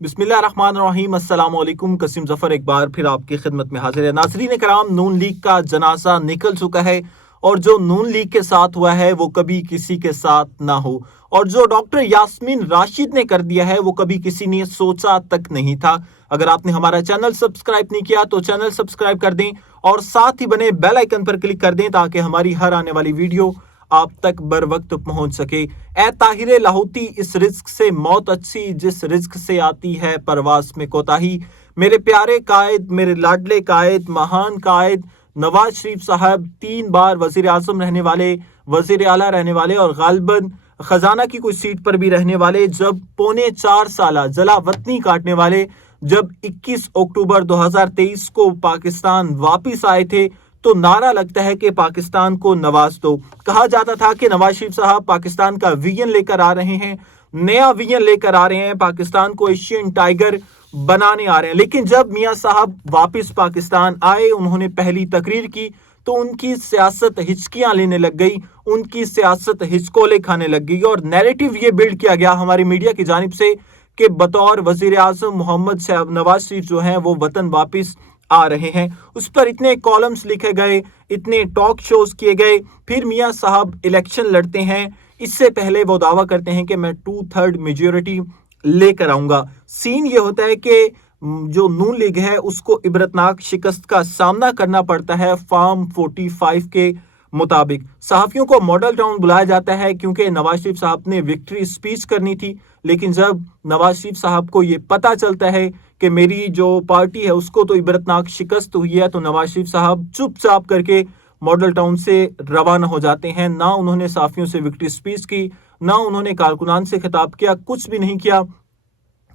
बिस्मिल्लाहिर्रहमानिर्रहीम। अस्सलाम वालेकुम। कसीम जफर एक बार फिर आपकी खिदमत में हाजिर है। नाज़रीन कराम, नून लीग का जनाजा निकल चुका है और जो नून लीग के साथ हुआ है वो कभी किसी के साथ ना हो, और जो डॉक्टर यास्मीन राशिद ने कर दिया है वो कभी किसी ने सोचा तक नहीं था। अगर आपने हमारा चैनल सब्सक्राइब नहीं किया तो चैनल सब्सक्राइब कर दें और साथ ही बने बेल आइकन पर क्लिक कर दें ताकि हमारी हर आने वाली वीडियो आप तक बर वक्त पहुंच सके। ए ताहिरे लाहौती, इस रिज्क से मौत अच्छी जिस रिज्क से आती है परवास में कोताही। मेरे प्यारे कायद, मेरे लाडले कायद, महान कायद नवाज शरीफ साहब 3 बार वजीर आजम रहने वाले, वजीर आला रहने वाले और गालिबन खजाना की कोई सीट पर भी रहने वाले, जब पौने 4 साल जला वतनी काटने वाले, जब 21 अक्टूबर 2023 को पाकिस्तान वापिस आए थे तो नारा लगता है कि पाकिस्तान को नवाज दो। कहा जाता था कि नवाज शरीफ साहब पाकिस्तान का विजन लेकर आ रहे हैं, नया विजन लेकर आ रहे हैं, पाकिस्तान को एशियन टाइगर बनाने आ रहे हैं। लेकिन जब मियां साहब वापस पाकिस्तान आए, उन्होंने पहली तकरीर की तो उनकी सियासत हिचकियां लेने लग गई, उनकी सियासत हिचकोले खाने लग गई और नैरेटिव ये बिल्ड किया गया हमारी मीडिया की जानिब से कि बतौर वजीर आजम मोहम्मद नवाज शरीफ जो हैं वो वतन वापस आ रहे हैं। उस पर इतने कॉलम्स लिखे गए, इतने टॉक शोज किए गए। फिर मियां साहब इलेक्शन लड़ते हैं, इससे पहले वो दावा करते हैं कि मैं 2/3 मेजोरिटी लेकर आऊंगा। सीन ये होता है कि जो नून लीग है उसको इबरतनाक शिकस्त का सामना करना पड़ता है फॉर्म 45 के मुताबिक। सहाफियों को मॉडल टाउन बुलाया जाता है क्योंकि नवाज शरीफ साहब ने विक्ट्री स्पीच करनी थी, लेकिन जब नवाज शरीफ साहब को ये पता चलता है कि मेरी जो पार्टी है उसको तो इबरतनाक शिकस्त हुई है, तो नवाज शरीफ साहब चुपचाप करके मॉडल टाउन से रवाना हो जाते हैं। ना उन्होंने सहाफियों से विक्ट्री स्पीच की, ना उन्होंने कारकुनान से खिताब किया, कुछ भी नहीं किया।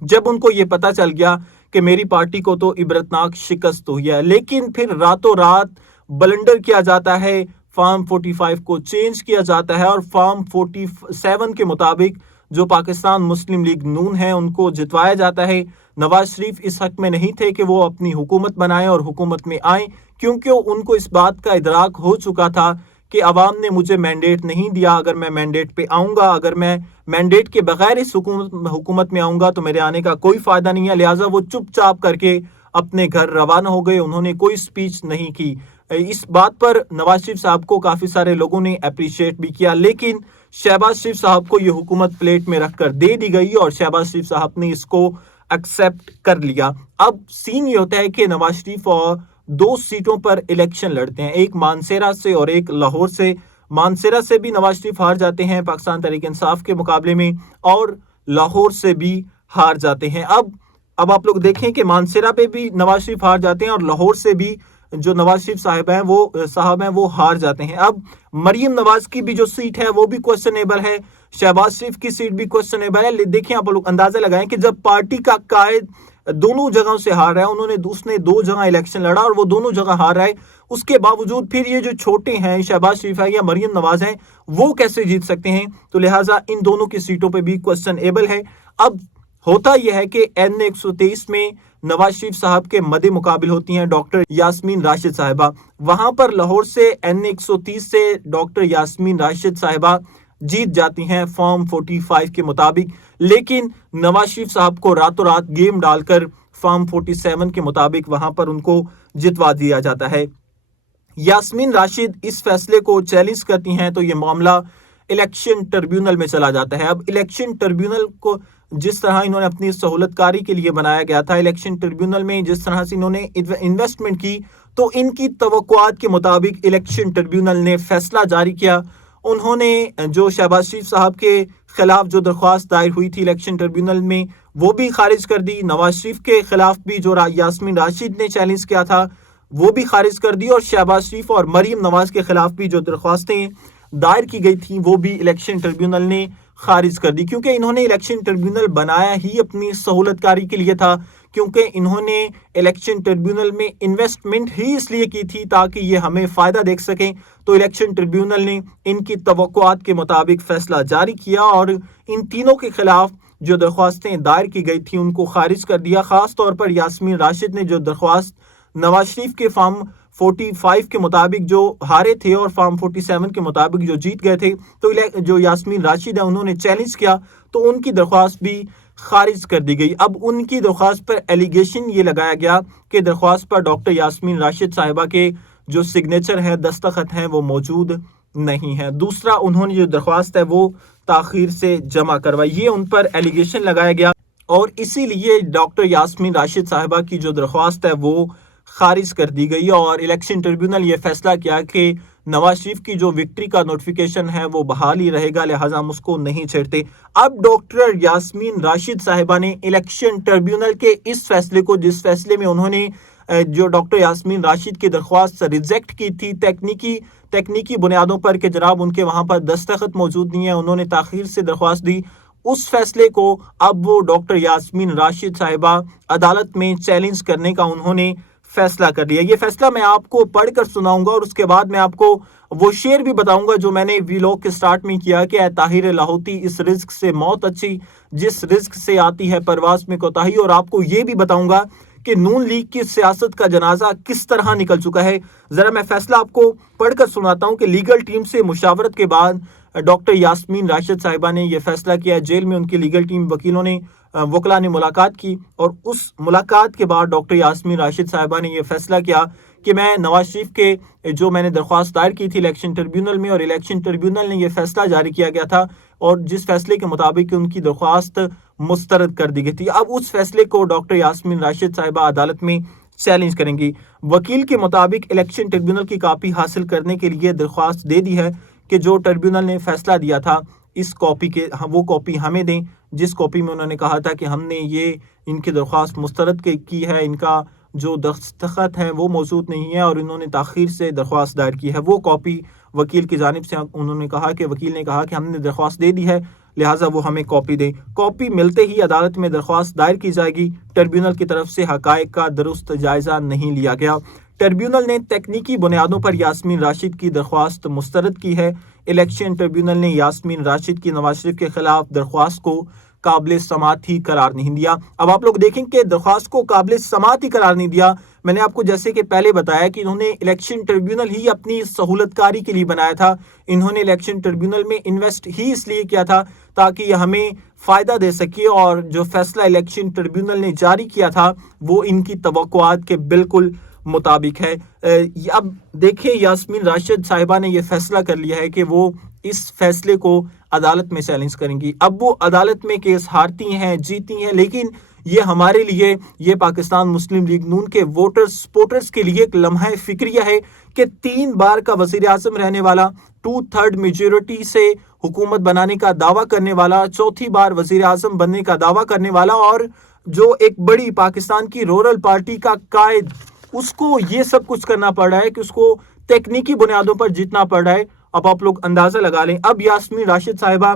जब उनको ये पता चल गया कि मेरी पार्टी को तो इबरतनाक शिकस्त हुई है, लेकिन फिर रातों रात बलंडर किया जाता है, फॉर्म 45 को चेंज किया जाता है और फॉर्म 47 के मुताबिक जो पाकिस्तान मुस्लिम लीग नून है उनको जितवाया जाता है। नवाज शरीफ इस हक में नहीं थे कि वो अपनी हुकूमत बनाएं और हुकूमत में आएं, क्योंकि उनको इस बात का इदराक हो चुका था कि अवाम ने मुझे मैंडेट नहीं दिया। अगर मैं मैंडेट पे आऊंगा, अगर मैं मैंडेट के बगैर इस हुकूमत में आऊंगा तो मेरे आने का कोई फायदा नहीं है। लिहाजा वो चुपचाप करके अपने घर रवाना हो गए, उन्होंने कोई स्पीच नहीं की। इस बात पर नवाज शरीफ साहब को काफी सारे लोगों ने अप्रिशिएट भी किया, लेकिन शहबाज शरीफ साहब को यह हुकूमत प्लेट में रखकर दे दी गई और शहबाज शरीफ साहब ने इसको एक्सेप्ट कर लिया। अब सीन ये होता है कि नवाज शरीफ और 2 सीटों पर इलेक्शन लड़ते हैं, एक मानसेरा से और एक लाहौर से। मानसेरा से भी नवाज शरीफ हार जाते हैं पाकिस्तान तहरीक इंसाफ के मुकाबले में, और लाहौर से भी हार जाते हैं। अब आप लोग देखें कि मानसेरा पे भी नवाज शरीफ हार जाते हैं और लाहौर से भी जो नवाज शरीफ साहब हैं वो हार जाते हैं। अब मरियम नवाज की भी जो सीट है वो भी क्वेश्चनेबल है, शहबाज शरीफ की सीट भी क्वेश्चनेबल है। देखिए आप लोग अंदाजा लगाएं कि जब पार्टी का कायद दोनों जगहों से हार रहा है, उसने 2 जगह इलेक्शन लड़ा और वो दोनों जगह हार रहा है, उसके बावजूद फिर ये जो छोटे हैं शहबाज शरीफ है या मरियम नवाज हैं वो कैसे जीत सकते हैं? तो लिहाजा इन दोनों की सीटों पर भी क्वेश्चनेबल है। अब होता यह है कि NA 123 में नवाज शरीफ साहब के मदे मुकाबिल होती हैं डॉक्टर यास्मीन राशिद साहिबा। वहां पर लाहौर से NA 130 से डॉक्टर यास्मीन राशिद साहिबा जीत जाती हैं फॉर्म 45 के मुताबिक, लेकिन नवाज शरीफ साहब को रातों रात गेम डालकर फॉर्म 47 के मुताबिक वहां पर उनको जितवा दिया जाता है। यास्मीन राशिद इस फैसले को चैलेंज करती हैं तो ये मामला इलेक्शन ट्रिब्यूनल में चला जाता है। अब इलेक्शन ट्रिब्यूनल को जिस तरह इन्होंने अपनी सहूलतकारी के लिए बनाया गया था, इलेक्शन ट्रिब्यूनल में जिस तरह से इन्होंने इन्वेस्टमेंट की, तो इनकी तवक्कुआत के मुताबिक इलेक्शन ट्रिब्यूनल ने फैसला जारी किया। उन्होंने जो शहबाज शरीफ साहब के खिलाफ जो दरख्वास्त दायर हुई थी इलेक्शन ट्रिब्यूनल में वो भी खारिज कर दी। नवाज शरीफ के खिलाफ भी जो यास्मीन राशिद ने चैलेंज किया था वो भी खारिज कर दी, और शहबाज शरीफ और मरियम नवाज के खिलाफ भी जो दरख्वास्तें दायर की गई थी वो भी इलेक्शन ट्रिब्यूनल ने खारिज कर दी, क्योंकि इन्होंने इलेक्शन ट्रिब्यूनल बनाया ही अपनी सहूलतकारी के लिए था, क्योंकि इन्होंने इलेक्शन ट्रिब्यूनल में इन्वेस्टमेंट ही इसलिए की थी ताकि ये हमें फ़ायदा देख सकें। तो इलेक्शन ट्रिब्यूनल ने इनकी तवक्कुआत के मुताबिक फ़ैसला जारी किया और इन तीनों के खिलाफ जो दरख्वास्तें दायर की गई थी उनको खारिज कर दिया। ख़ास तौर पर यास्मीन राशिद ने जो दरख्वास्त नवाज शरीफ के फॉर्म 45 के मुताबिक जो हारे थे और फॉर्म 47 के मुताबिक जो जीत गए थे, तो जो यास्मीन राशिद है उन्होंने चैलेंज किया तो उनकी दरख्वास्त भी خارج کر دی گئی۔ اب ان کی درخواست پر ایلیگیشن یہ لگایا گیا کہ درخواست پر ڈاکٹر یاسمین راشد صاحبہ کے جو سگنیچر ہیں، دستخط ہیں، وہ موجود نہیں ہے۔ دوسرا، انہوں نے جو درخواست ہے وہ تاخیر سے جمع کروائی، یہ ان پر ایلیگیشن لگایا گیا اور اسی لیے ڈاکٹر یاسمین راشد صاحبہ کی جو درخواست ہے وہ خارج کر دی گئی اور الیکشن ٹریبیونل یہ فیصلہ کیا کہ نواز شریف کی جو وکٹری کا نوٹیفیکیشن ہے وہ بحال ہی رہے گا، لہٰذا ہم اس کو نہیں چھیڑتے۔ اب ڈاکٹر یاسمین راشد صاحبہ نے الیکشن ٹریبیونل کے اس فیصلے کو، جس فیصلے میں انہوں نے جو ڈاکٹر یاسمین راشد کی درخواست ریجیکٹ کی تھی تکنیکی بنیادوں پر کہ جناب ان کے وہاں پر دستخط موجود نہیں ہے، انہوں نے تاخیر سے درخواست دی، اس فیصلے کو اب وہ ڈاکٹر یاسمین راشد صاحبہ عدالت میں چیلنج کرنے کا انہوں نے فیصلہ کر لیا۔ یہ فیصلہ میں آپ کو پڑھ کر سناؤں گا اور اس کے بعد میں آپ کو وہ شعر بھی بتاؤں گا جو میں نے ویلاگ کے سٹارٹ میں کیا کہ اے طاہر لاہوتی، اس رزق سے موت اچھی جس رزق سے آتی ہے پرواز میں کوتاہی، اور آپ کو یہ بھی بتاؤں گا کہ نون لیگ کی سیاست کا جنازہ کس طرح نکل چکا ہے۔ ذرا میں فیصلہ آپ کو پڑھ کر سناتا ہوں کہ لیگل ٹیم سے مشاورت کے بعد ڈاکٹر یاسمین راشد صاحبہ نے یہ فیصلہ کیا۔ جیل میں ان کی لیگل ٹیم وکلاء نے ملاقات کی اور اس ملاقات کے بعد ڈاکٹر یاسمین راشد صاحبہ نے یہ فیصلہ کیا کہ میں نواز شریف کے جو میں نے درخواست دائر کی تھی الیکشن ٹریبیونل میں، اور الیکشن ٹریبیونل نے یہ فیصلہ جاری کیا گیا تھا اور جس فیصلے کے مطابق ان کی درخواست مسترد کر دی گئی تھی، اب اس فیصلے کو ڈاکٹر یاسمین راشد صاحبہ عدالت میں چیلنج کریں گی۔ وکیل کے مطابق الیکشن ٹریبیونل کی کاپی حاصل کرنے کے لیے درخواست دے دی ہے کہ جو ٹریبیونل نے فیصلہ دیا تھا اس کاپی کے وہ کاپی ہمیں دیں، جس کاپی میں انہوں نے کہا تھا کہ ہم نے یہ ان کی درخواست مسترد کی ہے، ان کا جو دستخط ہے وہ موجود نہیں ہے اور انہوں نے تاخیر سے درخواست دائر کی ہے، وہ کاپی وکیل کی جانب سے انہوں نے کہا کہ وکیل نے کہا کہ ہم نے درخواست دے دی ہے لہٰذا وہ ہمیں کاپی دیں۔ کاپی ملتے ہی عدالت میں درخواست دائر کی جائے گی۔ ٹریبیونل کی طرف سے حقائق کا درست جائزہ نہیں لیا گیا۔ ٹریبیونل نے تکنیکی بنیادوں پر یاسمین راشد کی درخواست مسترد کی ہے۔ الیکشن ٹریبیونل نے یاسمین راشد کی نواز شریف کے خلاف درخواست کو قابل سماعت ہی قرار نہیں دیا۔ اب آپ لوگ دیکھیں کہ درخواست کو قابل سماعت ہی قرار نہیں دیا۔ میں نے آپ کو جیسے کہ پہلے بتایا کہ انہوں نے الیکشن ٹریبیونل ہی اپنی سہولت کاری کے لیے بنایا تھا، انہوں نے الیکشن ٹریبیونل میں انویسٹ ہی اس لیے کیا تھا تاکہ یہ ہمیں فائدہ دے سکے، اور جو فیصلہ الیکشن ٹریبیونل نے جاری کیا تھا وہ ان کی توقعات کے بالکل مطابق ہے۔ اب دیکھیں یاسمین راشد صاحبہ نے یہ فیصلہ کر لیا ہے کہ وہ اس فیصلے کو عدالت میں چیلنج کریں گی۔ اب وہ عدالت میں کیس ہارتی ہیں جیتی ہیں، لیکن یہ ہمارے لیے، یہ پاکستان مسلم لیگ نون کے ووٹرز سپورٹرز کے لیے ایک لمحہ فکریہ ہے کہ 3 بار کا وزیر اعظم رہنے والا، 2/3 میجورٹی سے حکومت بنانے کا دعویٰ کرنے والا، 4تھی بار وزیر اعظم بننے کا دعویٰ کرنے والا، اور جو ایک بڑی پاکستان کی رورل پارٹی کا قائد، اس کو یہ سب کچھ کرنا پڑ رہا ہے کہ اس کو تکنیکی بنیادوں پر جیتنا پڑ رہا ہے۔ اب آپ لوگ اندازہ لگا لیں، اب یاسمین راشد صاحبہ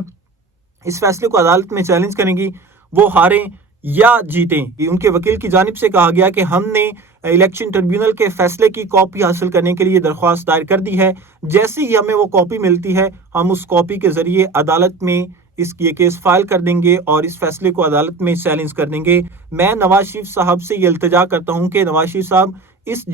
اس فیصلے کو عدالت میں چیلنج کریں گی، وہ ہاریں یا جیتیں۔ ان کے وکیل کی جانب سے کہا گیا کہ ہم نے الیکشن ٹریبیونل کے فیصلے کی کاپی حاصل کرنے کے لیے درخواست دائر کر دی ہے، جیسے ہی ہمیں وہ کاپی ملتی ہے ہم اس کاپی کے ذریعے عدالت میں یہ کیس فائل کر دیں گے اور اس فیصلے کو عدالت میں چیلنج کر دیں گے۔ میں نواز شریف صاحب سے یہ التجا کرتا ہوں کہ نواز شریف صاحب، اس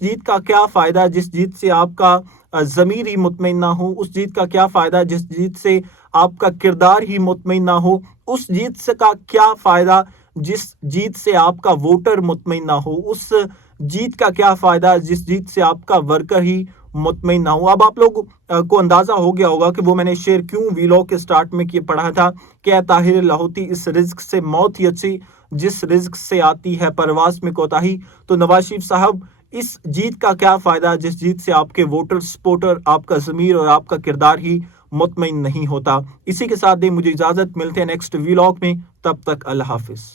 جیت کا کیا فائدہ جس جیت سے آپ کا ضمیر ہی مطمئن نہ ہو، اس جیت کا کیا فائدہ جس جیت سے آپ کا کردار ہی مطمئن نہ ہو، اس جیت سے کا کیا فائدہ جس جیت سے آپ کا ووٹر مطمئن نہ ہو، اس جیت کا کیا فائدہ جس جیت سے آپ کا ورکر ہی مطمئن نہ ہو۔ اب آپ لوگ کو اندازہ ہو گیا ہوگا کہ وہ میں نے شعر کیوں ویلاگ کے سٹارٹ میں پڑھا تھا کہ اے طاہر لاہوتی، اس رزق سے موت ہی اچھی جس رزق سے آتی ہے پرواز میں کوتاہی۔ تو نواز شریف صاحب، اس جیت کا کیا فائدہ جس جیت سے آپ کے ووٹر سپورٹر، آپ کا ضمیر اور آپ کا کردار ہی مطمئن نہیں ہوتا۔ اسی کے ساتھ دیں مجھے اجازت، ملتے ہیں نیکسٹ ویلاگ میں، تب تک اللہ حافظ۔